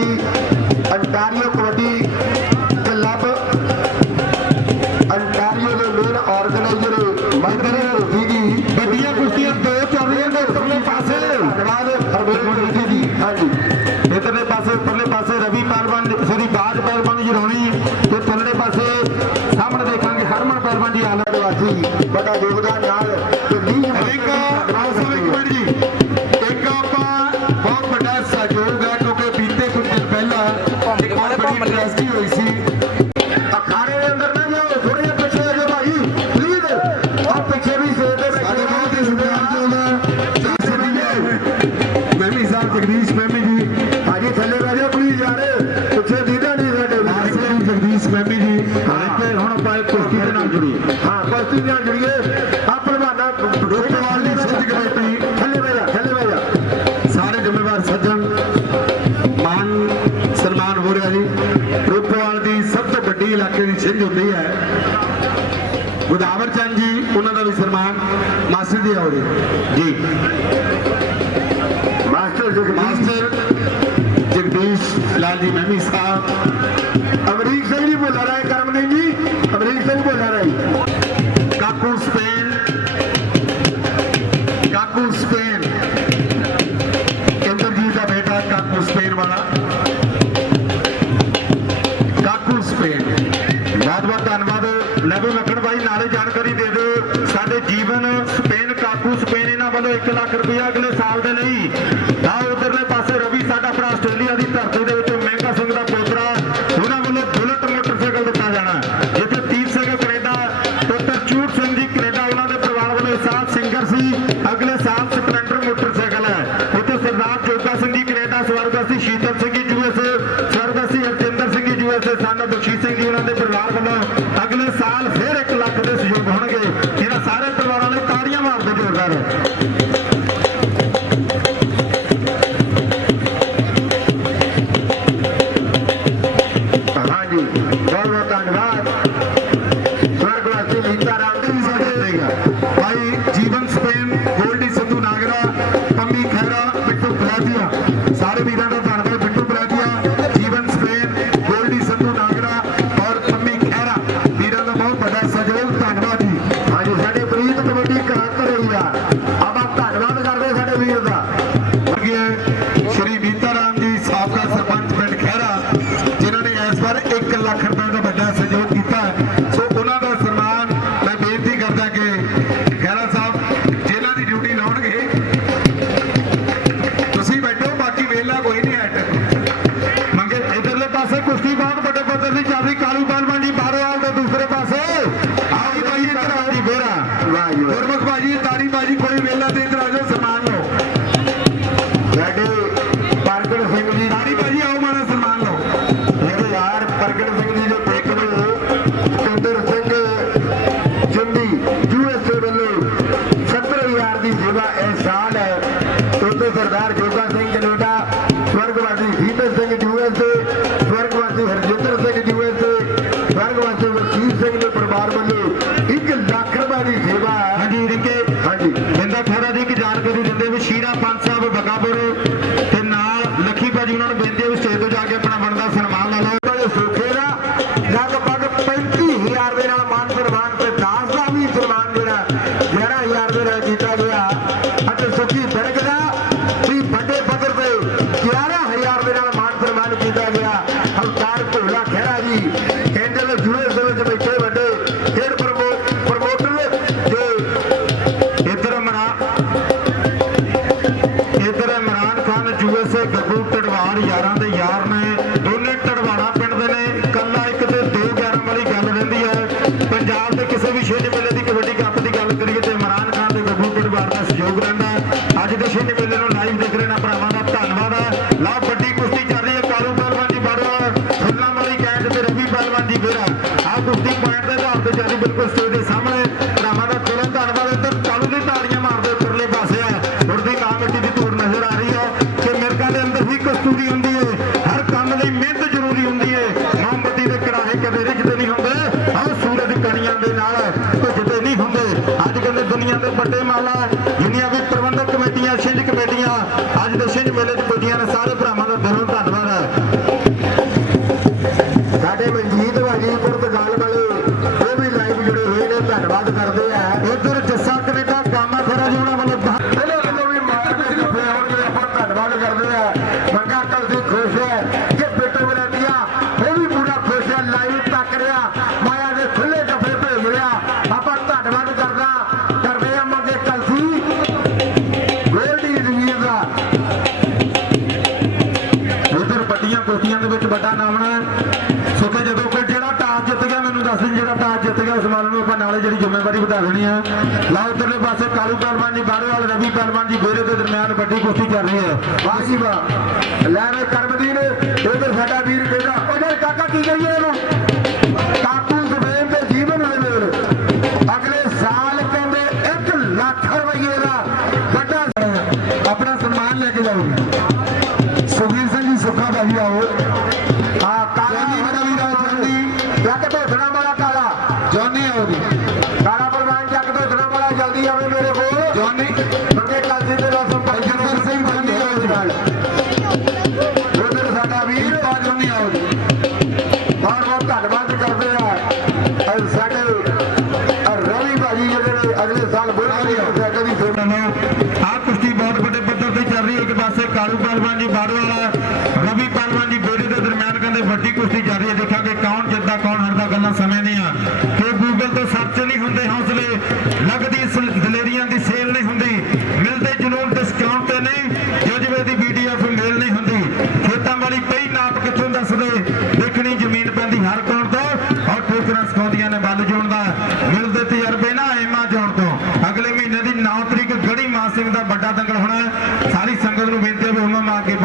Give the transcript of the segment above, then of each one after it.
ਜੀ Ontario kabaddi club Ontario ਦੇ main organiser Manpreet Dhesi ji. ਵੱਡੀਆਂ ਕੁਸ਼ਤੀਆਂ ਦੋ ਚੱਲ ਰਹੀਆਂ ਨੇ ਉੱਪਰਲੇ ਪਾਸੇ। ਧੰਨਵਾਦ ਹਰਪ੍ਰੀਤ ਢੇਸੀ ਜੀ ਹਾਂਜੀ। ਇਧਰਲੇ ਪਾਸੇ ਉੱਪਰਲੇ ਪਾਸੇ ਰਵੀ ਪਹਿਲਵਾਨ ਸੋਰੀ ਬਾਜ ਪਹਿਲਵਾਨ ਜੀ ਰੋਣੀ ਤੇ ਥੱਲੜੇ ਪਾਸੇ ਸਾਹਮਣੇ ਦੇਖਾਂਗੇ ਹਰਮਨ ਪਹਿਲਵਾਨ ਜੀ ਆਲਾ ਵਾਸੀ ਬੜਾ ਯੋਗਦਾਨ ਨਾਲ ਦਿੱਲੀ ਇੱਕ ਮੈਮੀ ਜੀ। ਇੱਥੇ ਹੁਣ ਆਪਾਂ ਇੱਕ ਕੁਸ਼ਤੀ ਦੇ ਨਾਲ ਜੁੜੀਏ। ਹਾਂ ਕੁਸ਼ਤੀ ਨਾਲ ਜੁੜੀਏ। ਆ ਪ੍ਰਵਾਨਾ ਰੂਪੇਵਾਲ ਦੀ ਸਿੱਧ ਕਮੇਟੀ। ਥੱਲੇ ਬਹਿ ਜਾ ਥੱਲੇ ਬਹਿ ਜਾ। ਸਾਰੇ ਜ਼ਿੰਮੇਵਾਰ ਸੱਜਣ। ਮਾਨ ਸਨਮਾਨ ਹੋ ਰਿਹਾ ਜੀ। ਰੂਪਵਾਲ ਦੀ ਸਭ ਤੋਂ ਵੱਡੀ ਇਲਾਕੇ ਦੀ ਛਿੰਝ ਹੁੰਦੀ ਹੈ। ਗੁਦਾਵਰ ਚੰਦ ਜੀ ਉਹਨਾਂ ਦਾ ਵੀ ਸਨਮਾਨ। ਮਾਸਟਰ ਜੀ ਆਓ ਜੀ। ਜੀ। ਮਾਸਟਰ ਜਗਦੀਸ਼। ਮਾਸਟਰ ਜਗਦੀਸ਼ ਲਾਲ ਜੀ ਮਹਿਮੀ ਸਾਹਿਬ ਜੀਵਨ ਸਪੇਨ ਕਾਕੂ ਸਪੇਨ ਇਹਨਾਂ ਵੱਲੋਂ 1 ਲੱਖ ਰੁਪਇਆ ਅਗਲੇ ਸਾਲ ਦੇ ਲਈ। ਤਾਂ ਉਧਰਲੇ ਪਾਸੇ ਰਵੀ, ਸਾਡਾ ਭਰਾ ਆਸਟ੍ਰੇਲੀਆ ਦੀ ਧਰਤੀ ਦੇ ਵਿੱਚ ਮਹਿੰਗਾ ਸਿੰਘ ਦਾ ਪੋਤਰਾ, ਉਹਨਾਂ ਵੱਲੋਂ ਬੁਲਟ ਮੋਟਰਸਾਈਕਲ ਦਿੱਤਾ ਜਾਣਾ। ਜਿੱਥੇ ਤੀਰ ਸਿੰਘ ਕੈਨੇਡਾ ਪੁੱਤਰ ਚੂਟ ਸਿੰਘ ਜੀ ਕੈਨੇਡਾ, ਉਹਨਾਂ ਦੇ ਪਰਿਵਾਰ ਵੱਲੋਂ ਇਸ ਸਾਲ ਸਿੰਗਰ ਸੀ। ਅਗਲੇ ਸਾਲ ਸਪਲੈਂਡਰ ਮੋਟਰਸਾਈਕਲ ਹੈ। ਉੱਥੇ ਸਰਦਾਰ Joga Singh ji Canada ਸਵਰਗਵਾਸੀ Sheetal Singh ji USA ਸਵਰਗਵਾਸੀ Harjinder Singh ji USA ਸਾਨਾ, ਬਖਸ਼ੀਸ਼ ਸਿੰਘ ਜੀ, ਉਹਨਾਂ ਦੇ ਬਿੰਦਾ ਖਹਿਰਾ ਜਾਣਕਾਰੀ ਦਿੰਦੇ ਵੀ ਸ਼ੀਰਾ ਪੰਜ ਸਾਹਿਬ ਬਗਾਪੁਰ ਤੇ ਨਾਲ ਲੱਖੀ ਭਾਜੀ ਉਹਨਾਂ ਨੂੰ ਬੇਨਤੀ ਹੈ ਵੀ ਸਟੇਜ ਤੋਂ ਜਾ ਕੇ ਆਪਣਾ ਬਣਦਾ ਸਨਮਾਨ ਲੈ ਲਓ। ਬੜੇ ਸੋਖੇ ਦਾ ਲਗਭਗ 35000 ਦੇ ਨਾਲ ਮਾਨ ਸਨਮਾਨ ਤੇ 10 ਦਾ ਵੀ ਸਨਮਾਨ ਜਿਹੜਾ 11000 ਦੇ ਨਾਲ ਕੀਤਾ ਗਿਆ। ਅਤੇ ਸੁਖੀ ਸੜਕ ਦਾ ਵੀ ਵੱਡੇ ਪੱਧਰ ਤੇ 11000 ਦੇ ਨਾਲ ਮਾਨ ਸਨਮਾਨ ਕੀਤਾ ਗਿਆ। ਹਮਕਾਰ ਭੋਲਾ ਖਹਿਰਾ ਜੀ, ਕੇਂਦਰ ਦੇ ਜੁੜੇ ਦੇ ਵਿੱਚ ਬੈਠੇ ਲਾ ਵੱਡੀ ਕੁਸ਼ਤੀ ਚੱਲ ਰਹੀ ਹੈ, ਕਾਲੂ ਪਹਿਲਵਾਨ ਦੀ ਬੜਾ ਫੁੱਲਾਂ ਵਾਲੀ ਕੈਂਟ ਤੇ ਰਵੀ ਪਹਿਲਵਾਨ ਦੀ ਫੇਰਾ। ਆ ਕੁਸ਼ਤੀ ਪੁਆਇੰਟ ਦੇ ਆਧਾਰ ਤੇ ਚੱਲ ਬਿਲਕੁਲ ਸਟੇਜ ਦੇ ਸਾਹਮਣੇ। ਭਰਾਵਾਂ ਦਾ ਕੋਲੋਂ ਧੰਨਵਾਦ ਇੱਧਰ ਕਾਲੂ ਦੀ ਤਾੜੀਆਂ ਮਾਰਦੇ ਉੱਪਰਲੇ ਪਾਸੇ ਆ ਉਰਦੀ ਕਾਂ ਮਿੱਟੀ ਦੀ ਧੂੜ ਨਜ਼ਰ ਆ ਰਹੀ ਹੈ ਕਿ ਮਿਰਕਾਂ ਦੇ ਅੰਦਰ ਵੀ ਕਸਤੂਰੀ ਹੁੰਦੀ ਹੈ ਹਰ ਕੰਮ ਲਈ ਮਿਹਨਤ ਜ਼ਰੂਰੀ ਹੁੰਦੀ ਹੈ ਮੋਮਬਤੀ ਦੇ ਕੜਾਹੇ ਕਦੇ ਰਿਜਦੇ ਨਹੀਂ ਹੁੰਦੇ। ਆ ਸੂਰਜ ਕਣੀਆਂ ਦੇ ਨਾਲ ਭੁੱਜਦੇ ਨਹੀਂ ਹੁੰਦੇ। ਅੱਜ ਕੱਲ੍ਹ ਦੁਨੀਆ ਦੇ ਵੱਡੇ ਮਾਲਾ ਜਿੰਨੀਆਂ ਵੀ ਪ੍ਰਬੰਧਕ ਕਮੇਟੀਆਂ ਛਿੰਝ ਕਮੇਟੀਆਂ ਵਧਾ ਵਧਾਉਣੀ ਆ। ਲਾਓ, ਉਧਰਲੇ ਪਾਸੇ ਕਾਲੂ ਪਹਿਲਵਾਨ ਜੀ, ਬਾਹਰੋਂ ਰਵੀ ਪਹਿਲਵਾਨ ਜੀ ਫੇਰੇ ਦੇ ਦਰਮਿਆਨ ਵੱਡੀ ਕੁਸ਼ਤੀ ਚੱਲ ਰਹੀ ਹੈ। ਵਾਹ ਜੀ ਵਾਹ। ਲੈਣ ਕਰਮਦੀਨ, ਇਧਰ ਸਾਡਾ ਵੀਰ ਕਹਿੰਦਾ ਉਹਨੇ ਕਾਕਾ ਕੀ ਕਰੀਏ ਇਹਨੂੰ? ਹੋਣਾ ਸਾਰੀ ਸੰਗਤ ਨੂੰ ਬੇਨਤੀ ਹੈ ਵੀ ਹੁਣ ਮਾ ਅੱਗੇ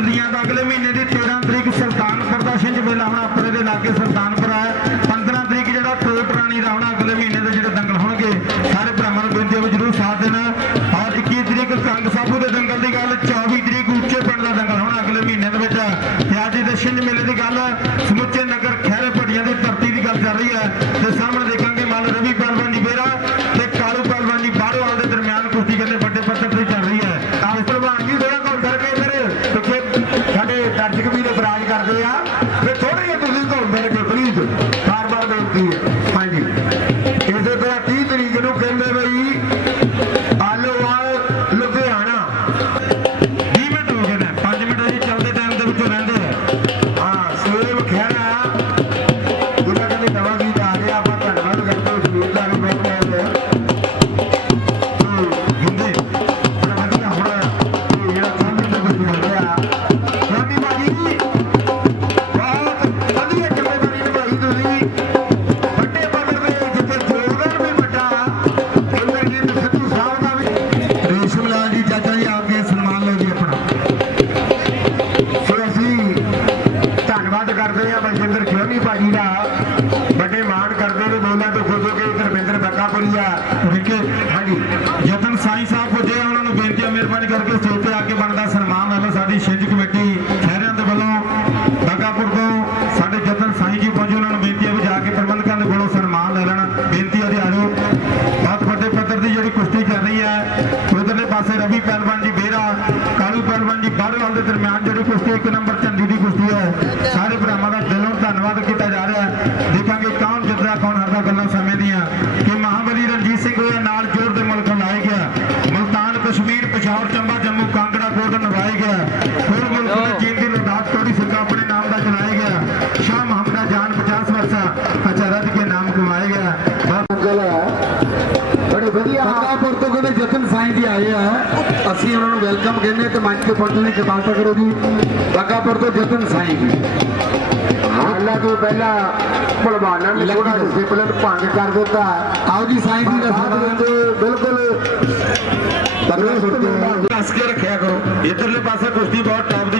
ਕਰਦੀਆਂ ਤਾਂ ਅਗਲੇ ਮਹੀਨੇ ਦੀ 13 ਤਰੀਕ ਸਰਦਾਨ ਕਰਦਾ ਸਿੰਘ ਮੇਲਾ ਹੁਣ ਆਪਣੇ ਦੇ ਲਾਗੇ ਸਰਦਾਨ Cardenha, mas ਕਿਰਪਾਲਤਾ ਕਰੋ ਜੀ ਬੱਗਾਪੁਰ ਤੋਂ ਜਤਨ ਸਾਈਂ ਜੀ ਹਾਲਾਂ ਤੋਂ ਪਹਿਲਾਂ ਭਲਵਾਨਾਂ ਨੇ ਥੋੜਾ ਡਿਸਪਲਿਨ ਭੰਗ ਕਰ ਦਿੱਤਾ ਆਓ ਜੀ ਸਾਈਂ ਜੀ ਦਾ ਸਾਥ ਵਿੱਚ ਬਿਲਕੁਲ ਤੰਦਰੁਸਤ ਦੱਸ ਕੇ ਰੱਖਿਆ ਕਰੋ ਇਧਰਲੇ ਪਾਸੇ ਕੁਸ਼ਤੀ ਬਹੁਤ ਟੌਪ ਦੀ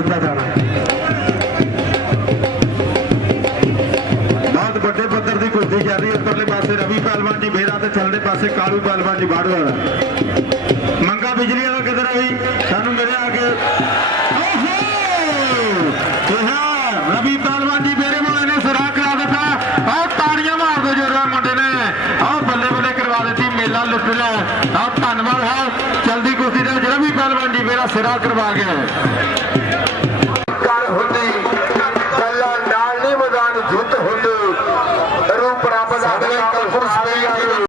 ਦਿੱਤਾ ਜਾਣਾ ਬਹੁਤ ਵੱਡੇ ਪੱਧਰ ਦੀ ਕੁਸ਼ਤੀ ਚੱਲ ਰਹੀ ਹੈ। ਉੱਪਰਲੇ ਪਾਸੇ ਰਵੀ ਪਹਿਲਵਾਨ ਜੀ ਬੇਰਾ ਤੇ ਥੱਲੜੇ ਪਾਸੇ ਕਾਲੂ ਪਹਿਲਵਾਨ ਜੀ ਬਾੜੂਆ ਮੰਗਾ ਬਿਜਲੀ ਵਾਲਾ ਕਿਧਰ ਹੈ ਵੀ ਸਾਨੂੰ ਮਿਲਿਆ ਆ ਕੇ ਓਹੋ ਰਵੀ ਪਹਿਲਵਾਨ ਜੀ ਮੇਰੇ ਮੁੰਡੇ ਨੇ ਸੁਰਾ ਕਰਾ ਦਿੱਤਾ। ਆਹ ਤਾੜੀਆਂ ਮਾਰ ਦੋ ਜੋਰਾਂ ਮੁੰਡੇ ਨੇ। ਆਹ ਬੱਲੇ ਬੱਲੇ ਕਰਵਾ ਦਿੱਤੀ, ਮੇਲਾ ਲੁੱਟ ਲਿਆ। ਆਹ ਧੰਨਵਾਦ ਹੈ। ਚਲਦੀ ਕੁਸ਼ਤੀ ਦਾ ਵਿੱਚ ਰਵੀ ਪਹਿਲਵਾਨ ਜੀ ਮੇਰਾ ਸਿਰਾ ਕਰਵਾ ਗਿਆ